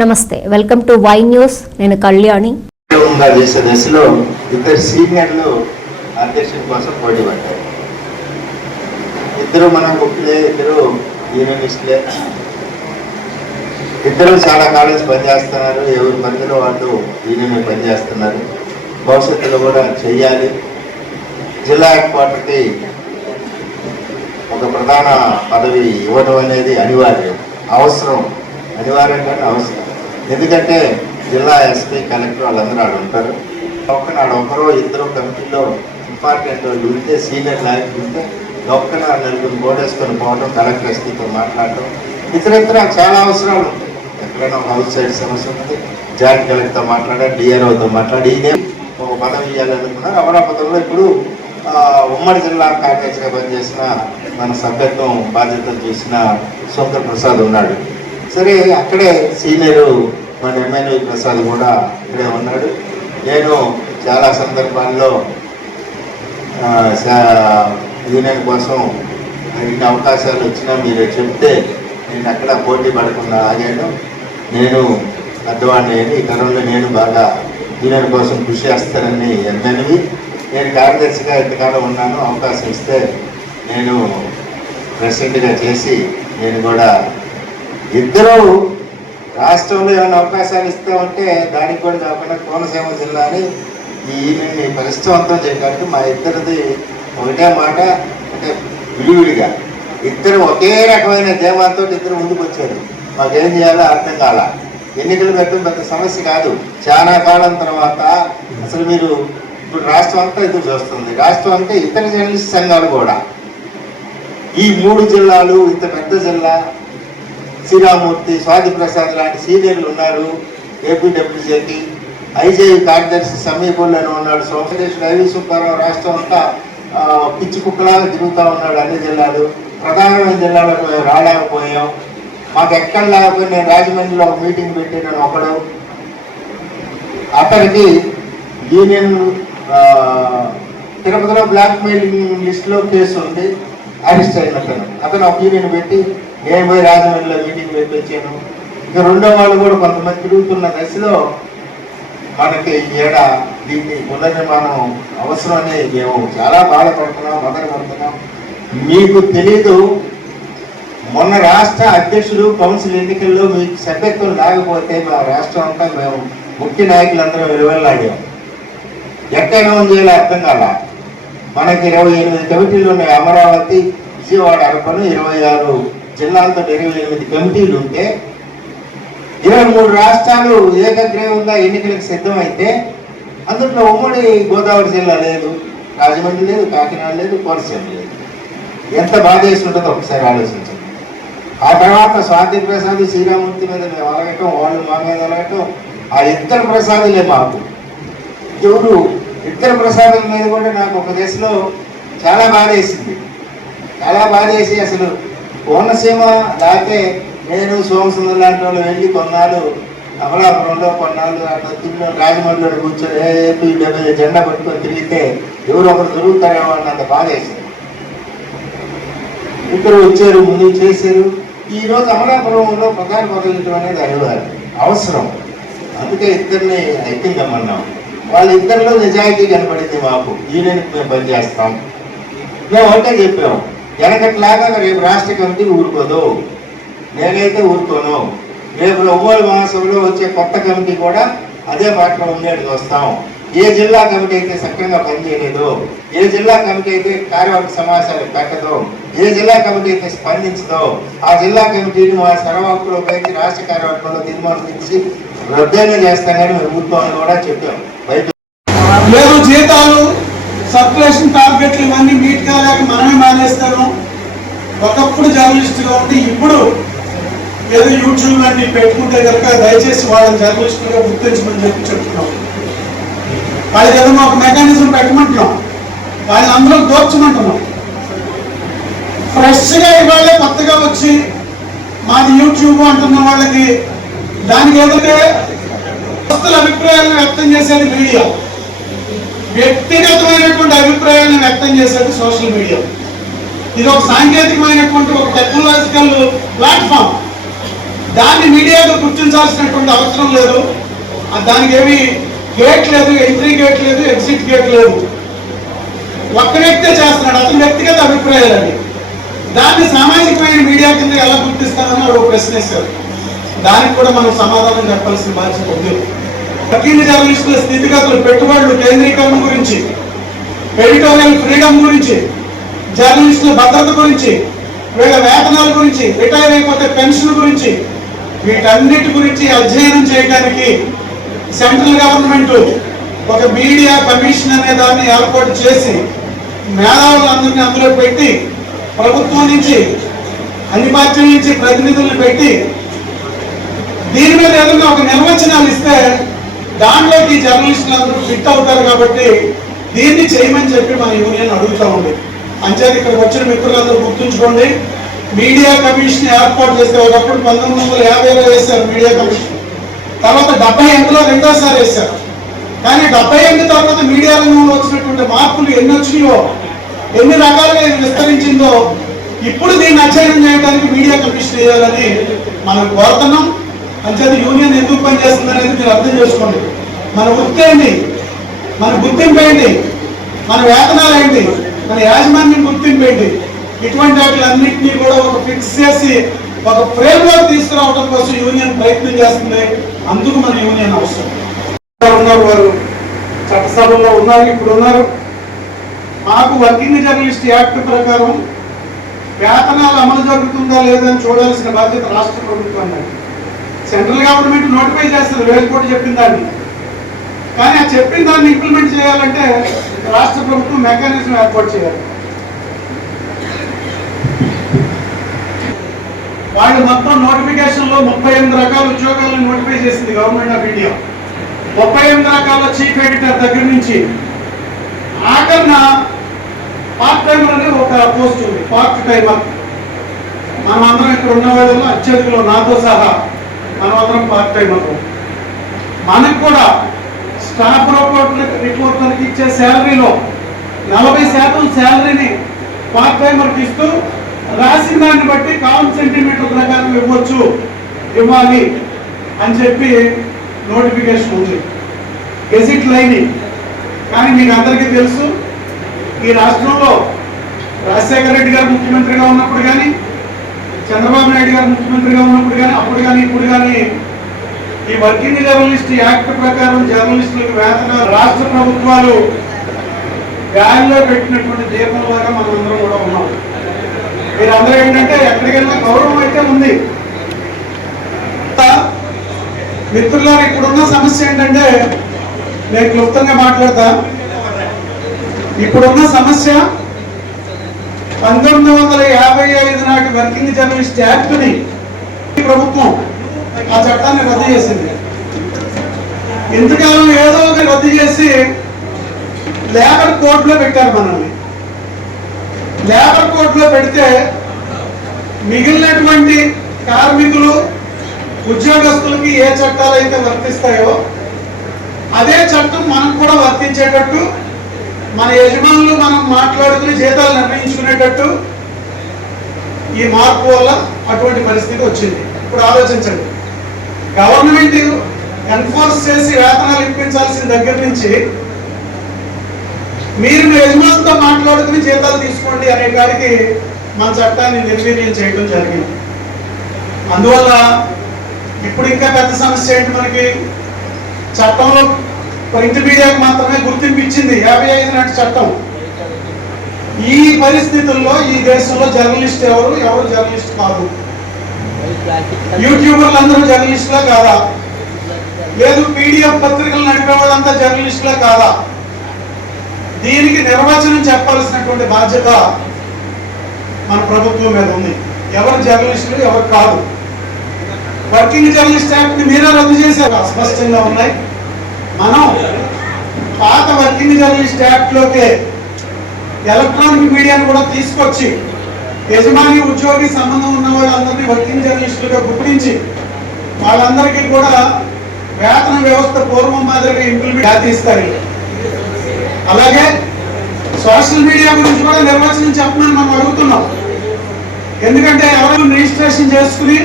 నమస్తే welcome to Y news నేను కళ్యాణి. చేసే దశలో ఇద్దరు సీనియర్లు అధ్యక్షుడి కోసం పోటీ పడ్డారు. ఇద్దరు మనం గుప్తులే ఇద్దరు యూనియనిస్టులే ఇద్దరు చాలా కాలేజ్ పనిచేస్తున్నారు ఎవరి పరిధిలో వాళ్ళు యూనియన్ పనిచేస్తున్నారు. భవిష్యత్తులో కూడా చెయ్యాలి జిల్లా హెడ్ క్వార్టర్కి ఒక ప్రధాన పదవి ఇవ్వడం అనేది అనివార్యం. అవసరం. అనివార్యం కానీ అవసరం. ఎందుకంటే జిల్లా ఎస్పీ కలెక్టర్ వాళ్ళందరూ ఆడ ఉంటారు. ఒక్కన ఆడ ఒకరో ఇద్దరు కమిటీలో ఇంపార్టెంట్ వాళ్ళు ఉంటే సీనియర్ నాయకులు ఉంటే ఒక్కన నలుగురు బోర్డేసుకొని పోవడం కలెక్టర్ ఎస్పీతో మాట్లాడటం. ఇతర చాలా అవసరాలు ఉంటాయి. ఎక్కడైనా హౌస్ సైడ్ సమస్య ఉన్నది జాయింట్ కలెక్టర్తో మాట్లాడారు డిఆర్ఓతో మాట్లాడి ఈయనే ఒక పదవి ఇవ్వాలనుకున్నారు. అమరావతిలో ఇప్పుడు ఉమ్మడి జిల్లా కార్యదర్శిగా పనిచేసిన మన సభ్యత్వం బాధ్యతలు చూసిన సుందర్ ప్రసాద్ ఉన్నాడు. సరే అక్కడే సీనియర్ మన ఎమ్మెల్యే ప్రసాద్ కూడా ఇక్కడే ఉన్నాడు నేను చాలా సందర్భాల్లో యూనియన్ కోసం ఇన్ని అవకాశాలు వచ్చినా మీరు చెప్తే నేను అక్కడ పోటీ పడకుండా ఆగాను నేను పెద్దవాడిని అయ్యాను. ఈ తరంలో నేను బాగా యూనియన్ కోసం కృషి చేస్తానని ఎమ్మెల్యే నేను కార్యదర్శిగా ఇంతకాలం ఉన్నాను అవకాశం ఇస్తే నేను ప్రెసిడెంట్గా చేసి నేను కూడా ఇద్దరు రాష్ట్రంలో ఏమైనా అవకాశాలు ఇస్తామంటే దానికి కూడా కాకుండా కోనసీమ జిల్లాని ఈ ఈయనని పరిష్టవంతం చేయడానికి మా ఇద్దరిది ఒకటే మాట అంటే విడివిడిగా ఇద్దరు ఒకే రకమైన ధీమాతో ఇద్దరు ముందుకు వచ్చారు. మాకేం చేయాలో అర్థం కాల. ఎన్నికలు పెట్టడం పెద్ద సమస్య కాదు. చాలా కాలం తర్వాత అసలు మీరు ఇప్పుడు రాష్ట్రం అంతా ఎదురు చూస్తుంది. రాష్ట్రం అంటే ఇతర జర్నలిస్ట్ సంఘాలు కూడా. ఈ మూడు జిల్లాలు ఇంత పెద్ద జిల్లా. శ్రీరామూర్తి స్వాతి ప్రసాద్ లాంటి సీనియర్లు ఉన్నారు. ఏపీడబ్ల్యూజేకి ఐజేవి కార్యదర్శి సమీపంలోనే ఉన్నాడు. సోమేశ్వర ఐవి సుబ్బారావు రాష్ట్రం అంతా పిచ్చి కుక్కలాగా తిరుగుతూ ఉన్నాడు అన్ని జిల్లాలు. ప్రధానమైన జిల్లాలకు మేము రాలేకపోయాం. మాకు ఎక్కడ లేకపోయి నేను రాజమండ్రిలో ఒక మీటింగ్ పెట్టినాను ఒకడు. అతనికి యూనియన్ తిరుపతిలో బ్లాక్ మెయిలింగ్ లిస్టులో కేసు ఉంది. అరెస్ట్ అయినట్టు అతను ఒక యూనియన్ పెట్టి నేను పోయి రాజమండ్రిలో మీటింగ్ పెట్టి వచ్చాను ఇక రెండో వాళ్ళు కూడా కొంతమంది తిరుగుతున్న దశలో మనకి ఈ ఏడ దీన్ని పునర్నిర్మాణం అవసరమని మేము చాలా బాధపడుతున్నాం బాధపడుతున్నాం. మీకు తెలీదు మొన్న రాష్ట్ర అధ్యక్షుడు కౌన్సిల్ ఎన్నికల్లో మీకు సభ్యత్వం లేకపోతే మా రాష్ట్రం అంతా మేము ముఖ్య నాయకులందరూ వెలువెల్లాడాం ఎక్కడ చేయాలో అర్థం కాల? మనకి ఇరవై ఎనిమిది కమిటీలు ఉన్నాయి అమరావతి విజయవాడ అరపను ఇరవై ఆరు జిల్లాలతో ఇరవై ఎనిమిది కమిటీలు ఉంటే ఇరవై మూడు రాష్ట్రాలు ఏకగ్రీవంగా ఎన్నికలకు సిద్ధమైతే అందులో ఉమ్మడి గోదావరి జిల్లా లేదు రాజమండ్రి లేదు కాకినాడ లేదు కోనసీమ లేదు. ఎంత బాధేసి ఉంటుందో ఒకసారి ఆలోచించండి. ఆ తర్వాత స్వాతి ప్రసాద్ శ్రీరామూర్తి మీద మేము అలగటం వాళ్ళు మా మీద అలగటం ఆ ఇద్దరు ప్రసాదులే మాకు. ఎవరు ఇద్దరు ప్రసాదుల మీద కూడా నాకు ఒక దశలో చాలా బాధేసింది. చాలా బాధేసి అసలు కోనసీమ లేకపోతే నేను సోమసుందర్ లాంటి వాళ్ళు వెళ్ళి కొన్నాళ్ళు అమలాపురంలో కొన్నాళ్ళు అట్లా తిన్న రాజమండ్రిలో కూర్చొని ఏపీ డెబ్బై జెండా పట్టుకొని తిరిగితే ఎవరు ఒకరు దొరుకుతారేమో అన్నంత బాధ వేసింది ఇద్దరు వచ్చారు ముందు చేశారు. ఈరోజు అమలాపురంలో ప్రధాన పదవి అనేది అనివార్యం అవసరం. అందుకే ఇద్దరిని ఐక్యం కమ్మన్నాం వాళ్ళ ఇద్దరిలో నిజాయితీ కనపడింది మాకు. యూనియన్కి మేము పనిచేస్తాం. మేము ఒకటే చెప్పాం. వెనకట్లాగా రేపు రాష్ట్ర కమిటీ ఊరుకోదు. నేనైతే ఊరుకోను. రేపు ఒవ్వోలు మహాసభలో వచ్చే కొత్త కమిటీ కూడా అదే పాటలో ఉండేది వస్తాం. ఏ జిల్లా కమిటీ అయితే సక్రంగా పనిచేయలేదు ఏ జిల్లా కమిటీ అయితే కార్యవర్గ సమావేశాలు పెట్టదో ఏ జిల్లా కమిటీ అయితే స్పందించదో ఆ జిల్లా కమిటీని మా సర్వహక్కులో ఉపయోగించి రాష్ట్ర కార్యవర్గంలో తీర్మానం ఇచ్చి రద్దయినా చేస్తానని మేము కూడా చెప్పాం. బయట జీతాలు సర్కులేషన్ టార్గెట్లు ఇవన్నీ మీట్ కాలేక మనమే మానేస్తాము. ఒకప్పుడు జర్నలిస్టుగా ఉండి ఇప్పుడు ఏదో యూట్యూబ్ లాంటివి పెట్టుకుంటే కనుక దయచేసి వాళ్ళని జర్నలిస్టులుగా గుర్తించమని చెప్పి చెప్తున్నాం. వాళ్ళకి ఏదైనా ఒక మెకానిజం పెట్టమంటున్నాం. వాళ్ళని అందరూ దోర్చమంటున్నాం. ఫ్రెష్గా ఇవాళ కొత్తగా వచ్చి మాది యూట్యూబ్ అంటున్న వాళ్ళకి దానికి ఏదంటే భక్తుల అభిప్రాయాలను వ్యక్తం చేసేది మీడియా. వ్యక్తిగతమైనటువంటి అభిప్రాయాలను వ్యక్తం చేసేది సోషల్ మీడియా. ఇది ఒక సాంకేతికమైనటువంటి ఒక టెక్నాలజికల్ ప్లాట్ఫామ్. దాన్ని మీడియాగా గుర్తించాల్సినటువంటి అవసరం లేదు. దానికి ఏమి గేట్ లేదు ఎంట్రీ గేట్ లేదు ఎగ్జిట్ గేట్ లేదు. ఒక్క వ్యక్తే చేస్తున్నాడు అతని వ్యక్తిగత అభిప్రాయాలు దాన్ని సామాజికమైన మీడియా కింద ఎలా గుర్తిస్తారని ఒక ప్రశ్న దానికి కూడా మనం సమాధానం చెప్పాల్సిన బాధ్యత ఉంది. వకీల్ జర్నలిస్టుల స్థితిగతులు పెట్టుబడులు కేంద్రీకరణ గురించి ఎడిటోరియల్ ఫ్రీడమ్ గురించి జర్నలిస్టుల భద్రత గురించి వీళ్ళ వేతనాల గురించి రిటైర్ అయిపోతే పెన్షన్ గురించి వీటన్నిటి గురించి అధ్యయనం చేయడానికి సెంట్రల్ గవర్నమెంట్ ఒక మీడియా కమిషన్ అనే దాన్ని ఏర్పాటు చేసి మేధావులందరినీ అందులో పెట్టి ప్రభుత్వం నుంచి అన్ని పార్టీల నుంచి ప్రతినిధులను పెట్టి దీని మీద ఏదైనా ఒక నిర్వచనాలు ఇస్తే దాంట్లోకి జర్నలిస్టులు అందరూ ఫిట్ అవుతారు కాబట్టి దీన్ని చేయమని చెప్పి మన యూనియన్ అడుగుతా ఉంది. అంచేది ఇక్కడ వచ్చిన మిత్రులందరూ గుర్తుంచుకోండి మీడియా కమిషన్ ఏర్పాటు చేస్తే ఒకప్పుడు పంతొమ్మిది వందల యాభైలో వేశారు మీడియా కమిషన్. తర్వాత డెబ్బై ఎనిమిదిలో రెండోసారి వేశారు. కానీ డెబ్బై ఎనిమిది తర్వాత మీడియా రంగంలో వచ్చినటువంటి మార్పులు ఎన్ని వచ్చినాయో ఎన్ని రకాలుగా ఇది విస్తరించిందో ఇప్పుడు దీన్ని అధ్యయనం చేయడానికి మీడియా కమిషన్ వేయాలని మనం కోరుతున్నాం. అంచేది యూనియన్ ఎందుకు పనిచేస్తుంది అనేది మీరు అర్థం చేసుకోండి. మన వృత్తి మన గుర్తింపు ఏంటి మన వేతనాలు ఏంటి మన యాజమాన్యం గుర్తింపు ఏంటి ఇటువంటి వాటిలన్నింటినీ కూడా ఒక ఫిక్స్ చేసి ఒక ఫ్రేమ్వర్క్ తీసుకురావడం కోసం యూనియన్ ప్రయత్నం చేస్తుంది. అందుకు మన యూనియన్ అవసరం. ఉన్నారు వారు? చట్టసభలో ఉన్నారు ఇప్పుడు ఉన్నారు. మాకు వర్కింగ్ జర్నలిస్ట్ యాక్ట్ ప్రకారం వేతనాలు అమలు జరుగుతుందా లేదా అని చూడాల్సిన బాధ్యత రాష్ట్ర ప్రభుత్వం సెంట్రల్ గవర్నమెంట్ నోటిఫై చేస్తుంది వేలు కోటి చెప్పిందాన్ని కానీ ఆ చెప్పిన దాన్ని ఇంప్లిమెంట్ చేయాలంటే రాష్ట్ర ప్రభుత్వం మెకానిజం ఏర్పాటు చేయాలి. వాళ్ళు మొత్తం నోటిఫికేషన్లో ముప్పై ఎనిమిది రకాల ఉద్యోగాలను నోటిఫై చేసింది గవర్నమెంట్ ఆఫ్ ఇండియా ముప్పై ఎనిమిది రకాల చీఫ్ ఎడిటర్ దగ్గర నుంచి ఆఖరిన పార్ట్ టైమర్ అనే ఒక పోస్ట్ ఉంది పార్ట్ టైమర్ మనం అందరం ఇక్కడ ఉన్న వాళ్ళలో అత్యధికలో నాతో సహా మనం పార్ట్ టైమర్ మనకు కూడా స్టాఫ్ రిపోర్ట్ రిపోర్టర్కి ఇచ్చే శాలరీలో నలభై శాతం శాలరీని పార్ట్ టైమర్కి ఇస్తూ రాసిన దాన్ని బట్టి కామన్ సెంటీమీటర్ ప్రకారం ఇవ్వచ్చు ఇవ్వాలి అని చెప్పి నోటిఫికేషన్ ఉంది. గెజిట్ లైనింగ్ కానీ మీకు అందరికీ తెలుసు ఈ రాష్ట్రంలో రాజశేఖర రెడ్డి గారు ముఖ్యమంత్రిగా ఉన్నప్పుడు కానీ చంద్రబాబు నాయుడు గారు ముఖ్యమంత్రిగా ఉన్నప్పుడు కానీ అప్పుడు కానీ ఇప్పుడు కానీ ఈ వర్కింగ్ జర్నలిస్ట్ యాక్ట్ ప్రకారం జర్నలిస్టులకు వేతనాలు రాష్ట్ర ప్రభుత్వాలు గాలిలో పెట్టినటువంటి దీపం ద్వారా అందరం కూడా ఉన్నాం. మీరందరూ ఏంటంటే ఎక్కడికైనా గౌరవం అయితే ఉంది. మిత్రులారు ఇప్పుడున్న సమస్య ఏంటంటే నేను క్లుప్తంగా మాట్లాడతా. ఇప్పుడున్న సమస్య పంతొమ్మిది వందల యాభై ఐదు నాటి వర్కింగ్ జర్నలిస్ట్ యాక్ట్ని ప్రభుత్వం ఆ చట్టాన్ని రద్దు చేసింది. ఇంతకాలం ఏదో ఒక రద్దు చేసి లేబర్ కోర్టులో పెట్టారు మనల్ని. లేబర్ కోర్టులో పెడితే మిగిలినటువంటి కార్మికులు ఉద్యోగస్తులకి ఏ చట్టాలు అయితే వర్తిస్తాయో అదే చట్టం మనకు కూడా వర్తించేటట్టు మన యజమానులు మనం మాట్లాడుకుని జీతాలు నిర్ణయించుకునేటట్టు ఈ మార్పు వల్ల అటువంటి పరిస్థితి వచ్చింది. ఇప్పుడు ఆలోచించండి. గవర్నమెంట్ ఎన్ఫోర్స్ చేసి వేతనాలు ఇప్పించాల్సిన దగ్గర నుంచి మీరు యజమానులతో మాట్లాడుకుని జీతాలు తీసుకోండి అనే కాడికి మన చట్టాన్ని నిర్వీర్యం చేయడం జరిగింది. అందువల్ల ఇప్పుడు ఇంకా పెద్ద సమస్య ఏంటి మనకి? చట్టంలో ప్రింట్ మీడియాకు మాత్రమే గుర్తింపు ఇచ్చింది. యాభై ఐదు నాటి చట్టం. ఈ పరిస్థితుల్లో ఈ దేశంలో జర్నలిస్ట్ ఎవరు? ఎవరు జర్నలిస్ట్ కాదు. యూట్యూబర్లు అందరూ జర్నలిస్టులా కాదా? లేదు పీడిఎఫ్ పత్రికలు నడిపే వాళ్ళంతా జర్నలిస్టులా కాదా? దీనికి నిర్వచనం చెప్పాల్సినటువంటి బాధ్యత మన ప్రభుత్వం మీద ఉంది. ఎవరు జర్నలిస్టులు ఎవరు కాదు. వర్కింగ్ జర్నలిస్ట్ యాక్ట్ మీరే రద్దు చేశారు. అస్పష్టంగా ఉన్నాయి. మనం పాత వర్కింగ్ జర్నలిస్ట్ యాక్ట్లోకి ఎలక్ట్రానిక్ మీడియాను కూడా తీసుకొచ్చి యజమాని ఉద్యోగి సంబంధం ఉన్న వాళ్ళందరినీ వర్కింగ్ జర్నలిస్టులుగా గుర్తించి వాళ్ళందరికీ కూడా వేతన వ్యవస్థ పూర్వం మాదిరిగా ఇంప్లిమెంట్ ఇస్తారు. అలాగే సోషల్ మీడియా గురించి కూడా నిర్వచనం చెప్పమని మనం అడుగుతున్నాం. ఎందుకంటే ఎవరైనా రిజిస్ట్రేషన్ చేసుకుని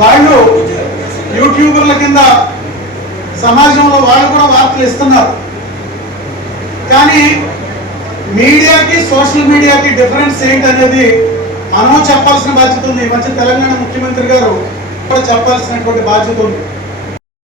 వాళ్ళు యూట్యూబర్ల కింద సమాజంలో వాళ్ళు కూడా వార్తలు ఇస్తున్నారు. కానీ మీడియాకి సోషల్ మీడియాకి డిఫరెన్స్ ఏంటనేది మనం చెప్పాల్సిన బాధ్యత ఉంది. ఈ మధ్య తెలంగాణ ముఖ్యమంత్రి గారు కూడా చెప్పాల్సినటువంటి బాధ్యత ఉంది.